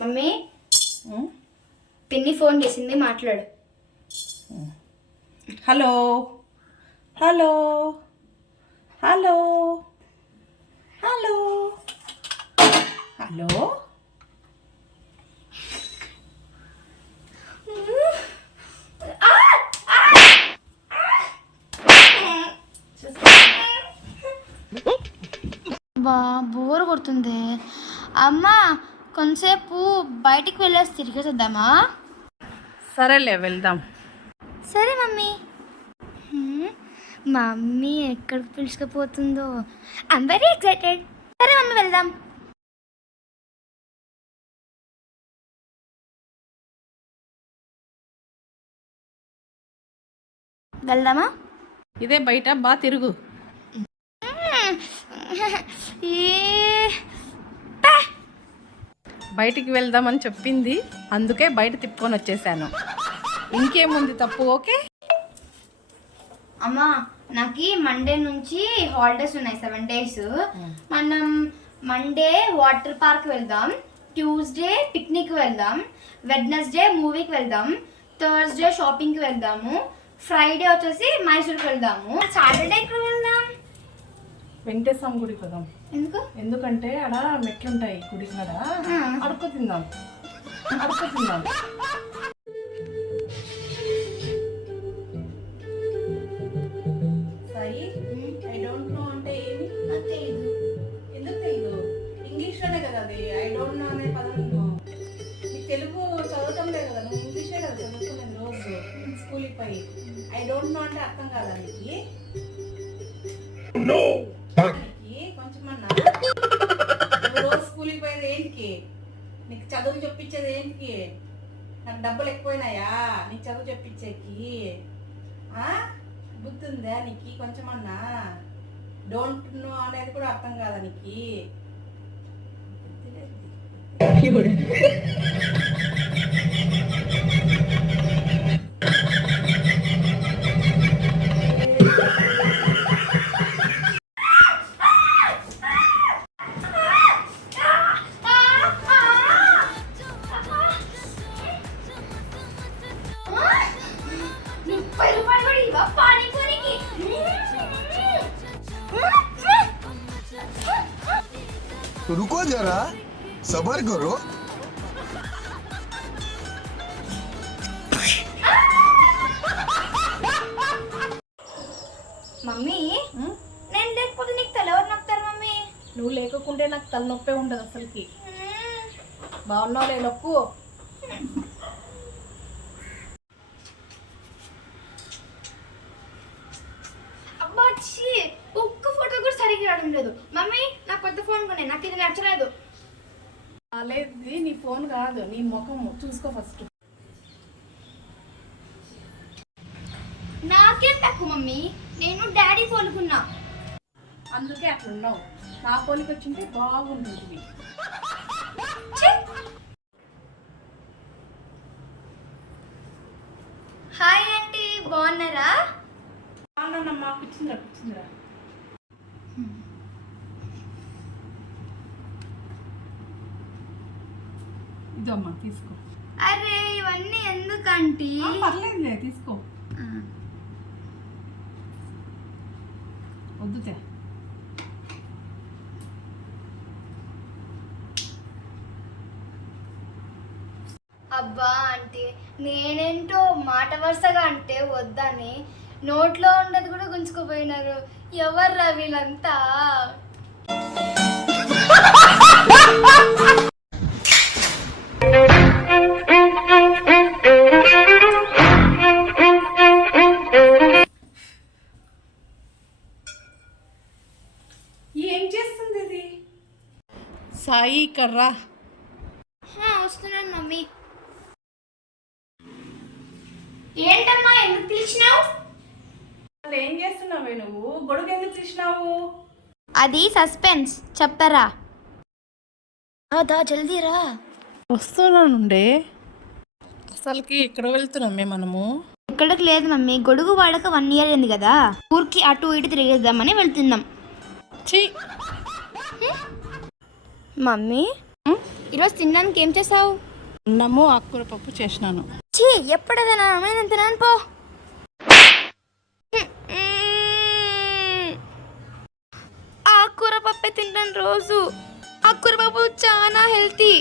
Mummy పిన్ని phone చేసింది, మాట్లాడు. Hello hello hello hello hello బా బోర్ కొడుతుంది అమ్మా, కొంతసేపు బయటికి వెళ్ళేసి తిరిగేసేద్దామా? సరేలే వెళ్దాం. సరే మమ్మీ. మమ్మీ ఎక్కడికి పిలుచుకుపోతుందో, ఐమ్ వెరీ ఎక్సైటెడ్. సరే మమ్మీ వెళ్దాం. వెళ్దామా? ఇదే బయట బాగా తిరుగు. బయటికి వెళ్దామని చెప్పింది, అందుకే బయట తిప్పుకొని వచ్చేసాను. ఇంకేముంది తప్పు? ఓకే అమ్మా, నాకు మండే నుంచి హాలిడేస్ ఉన్నాయి, 7 days. మనం మండే వాటర్ పార్క్ వెళ్దాం, ట్యూస్డే పిక్నిక్ వెళ్దాం, వెడ్నెస్డే మూవీకి వెళ్దాం, థర్స్డే షాపింగ్కి వెళ్దాము, ఫ్రైడే వచ్చేసి మైసూర్కి వెళ్దాము, సాటర్డే ఎక్కడ వెళ్దాం? వెంకటేశ్వర గుడికి వెళ్దాం. ఎందుకు? ఎందుకంటే అక్కడ మెట్లుంటాయి గుడి కాడ, అడుక్కు తిందాం. సాయి, ఐ డోంట్ నో అంటే ఏమి? తెలియదు. ఎందుకు తెలియదు? ఇంగ్లీష్లోనే కదా అది ఐ డోంట్ నో అనే పదం. నీకు తెలుగు చదవటం లేదు కదా, నువ్వు ఇంగ్లీషే కదా చదువుకునేది రోజు స్కూల్కి పోయి. ఐ డోంట్ నో అంటే అర్థం కాదా నీకు? కొంచెమన్నా రోజు స్కూల్కి పోయేది ఏంటికి? నీకు చదువు చెప్పించేది ఏంటికి? నాకు డబ్బులు ఎక్కువైనాయా నీకు చదువు చెప్పించేకి? బుద్ధి ఉందా నీకు కొంచెమన్నా? డోంట్ నో అనేది కూడా అర్థం కాదా నీకు? रुको जरा, सबर करो. మమ్మీ, నేను లేకపోతే నీకు తలెవరు నొక్కుతారు మమ్మీ? నువ్వు లేకుంటే నాకు తలనొప్పే ఉండదు అసలుకి. బాగున్నావులే, నొక్కు. అబ్బా ఛీ, ఒక్క ఫోటో కూడా సరిగ్గా రావడం లేదు. మమ్మీ, నాకు కొత్త ఫోన్ కొనే, నాకు ఇది నచ్చలేదు. లేదు, నీ ఫోన్ కాదు, నీ ముఖం చూసుకో ఫస్ట్. నాకేం తక్కువ మమ్మీ, నేను డాడీ పోలుకున్నా. అందుకే అట్లున్నావు. నా పోలికి వచ్చింటే బాగుంటుంది. హాయ్ ఆంటీ, బాగున్నారా? బాగున్నానమ్మా, కూర్చుందిరా. ఇదమ్మా తీసుకో. అరే ఇవన్నీ ఎందుకంటీ? పర్లేదులే, తీసుకో. వద్దుతే. అబ్బా ఆంటీ, నేనేంటో మాట వరుసగా అంటే వద్దని నోట్లో ఉండదు కూడా గుంజుకుపోయినారు. ఎవర్రా వీళ్ళంతా? ఏం చేస్తుంది ఇది? సాయి కర్రా. వస్తున్నాను మమ్మీ. ఏంటమ్మా, ఎందుకు పిలిచినావు? ఏం చేస్తున్నావే నువ్వు? గొడుగు ఎందుకు తీసినావు? అది సస్పెన్స్, చెప్తారా? దా జల్దీ రా. వస్తున్నానుండే. అసలుకి ఇక్కడ వెళ్తున్నామే మనము? ఎక్కడికి లేదు మమ్మీ, గొడుగు వాడక 1 year అయింది కదా, ఊరికి అటు ఇటు తిరిగేద్దామని వెళ్తున్నాం. ఛీ, మమ్మీ, ఈరోజు తినడానికి ఏం చేసావు? అన్నము ఆకుకూర పప్పు చేసినాను. ఛీ ఎప్పుడైనా నేను తినాను పో. ఆకుకూర పప్పే తింటాను రోజు. ఆకుకూర పప్పు చాలా హెల్తీ.